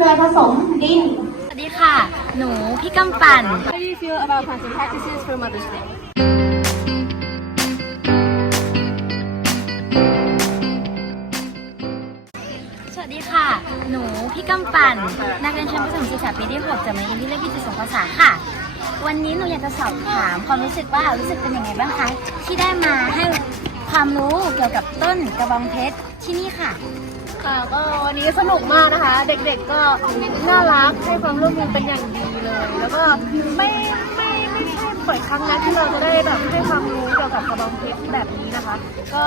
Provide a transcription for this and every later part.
เนยผสมดิน สวัสดีค่ะ หนูพี่กำปั่น How do you feel about planting cactuses for Mother's Day? สวัสดีค่ะ หนูพี่กำปั่น นักเรียนชั้นประถมศึกษาปีที่6จากโรงเรียนที่เลือกที่จะส่งภาษาค่ะ วันนี้หนูอยากจะสอบถามความรู้สึกว่ารู้สึกเป็นยังไงบ้างคะที่ได้มาให้ความรู้เกี่ยวกับต้นกระบองเพชรที่นี่ค่ะ ค่ะก็วันนี้สนุกมากนะคะ เด็กๆก็น่ารักให้ความร่วมมือเป็นอย่างดีเลย แล้วก็ไม่ไม่ไม่ใช่บ่อยครั้งนะที่เราจะได้แบบให้ความรู้เกี่ยวกับกระบองเพชรแบบนี้นะคะ ก็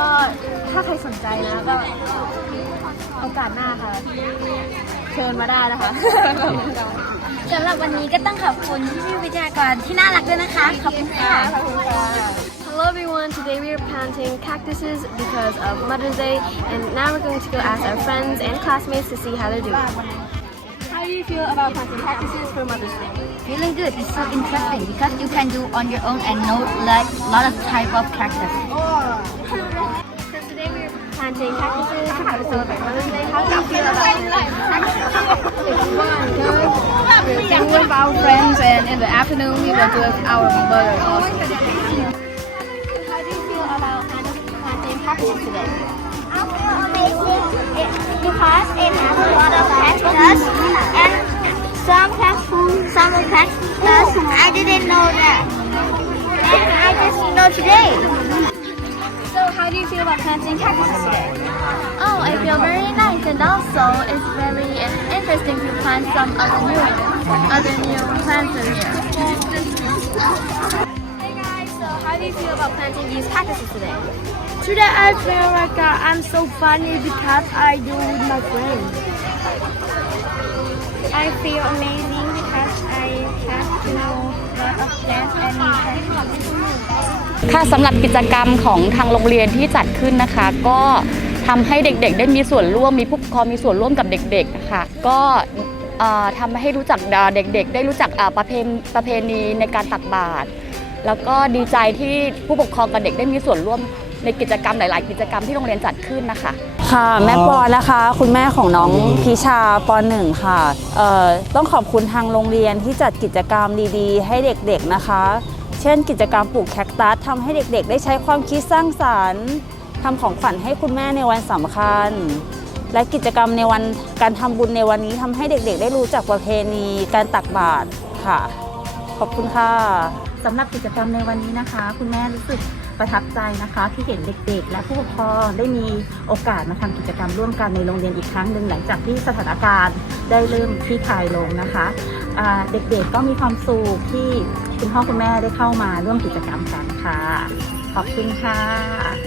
ถ้าใครสนใจนะก็โอกาสหน้าค่ะ เชิญมาได้นะคะสำหรับวันนี้ก็ต้องขอบคุณพี่ๆวิทยากรที่น่ารักด้วยนะคะ ขอบคุณค่ะ Hello everyone, today we are planting cactuses because of Mother's Day and now we're going to go ask our friends and classmates to see how they're doing. How do you feel about planting cactuses for Mother's Day? Feeling good. It's so interesting because you can do on your own and know like a lot of type of cactus. So today we're planting cactuses to celebrate Mother's Day. How do you feel about it? It's fun because we're doing with our friends and in the afternoon we will do with our mother also. Today? because it has a lot of cactus and some cactus, some of I didn't know that. And I just know today. So how do you feel about planting cactuses today? Oh, I feel very nice and also it's very interesting to plant some other new, other new plants in here. Hey guys, so how do you feel about planting these cactuses today? Today I feel like I'm so funny because I do with my friends. I feel amazing because I have to know lot of plants and cactus. ค่ะสำหรับกิจกรรมของทางโรงเรียนที่จัดขึ้นนะคะ ก็ทำให้เด็กๆ ได้มีส่วนร่วมมีผู้ปกครองมีส่วนร่วมกับเด็กๆนะคะก็เอ่อทำให้รู้จักเด็กๆ ได้รู้จักประเพณประเพณีในการตักบาตรแล้วก็ดีใจที่ผู้ปกครองกับเด็กได้มีส่วนร่วม ในกิจกรรมหลาย ๆ กิจกรรมที่โรงเรียนจัดขึ้นนะคะ ค่ะ แม่ปอนะคะ คุณแม่ของน้องพิชาปหนึ่งค่ะเอ่อต้องขอบคุณทางโรงเรียนที่จัดกิจกรรมดีๆ ให้เด็กๆนะคะ เช่น กิจกรรมปลูกแคคตัสทำให้เด็กๆ ได้ใช้ความคิดสร้างสารรค์ทำของขวัญให้คุณแม่ในวันสำคัญ และกิจกรรมในวันการทำบุญในวันนี้ทำให้เด็กๆ ได้รู้จักประเพณีการตักบาตรค่ะ ขอบคุณค่ะ สำหรับกิจกรรมในวันนี้นะคะ คุณแม่รู้สึกประทับใจนะคะ ที่เห็นเด็กๆ และผู้ปกครองได้มีโอกาสมาทำกิจกรรมร่วมกันในโรงเรียนอีกครั้งหนึ่งหลังจากที่สถานการณ์ได้เริ่มคลี่คลายลงนะคะะเด็กๆก็มีความสุขที่คุณพ่อคุณแม่ได้เข้ามาร่วมกิจกรรมกันค่ะ ขอบคุณค่ะ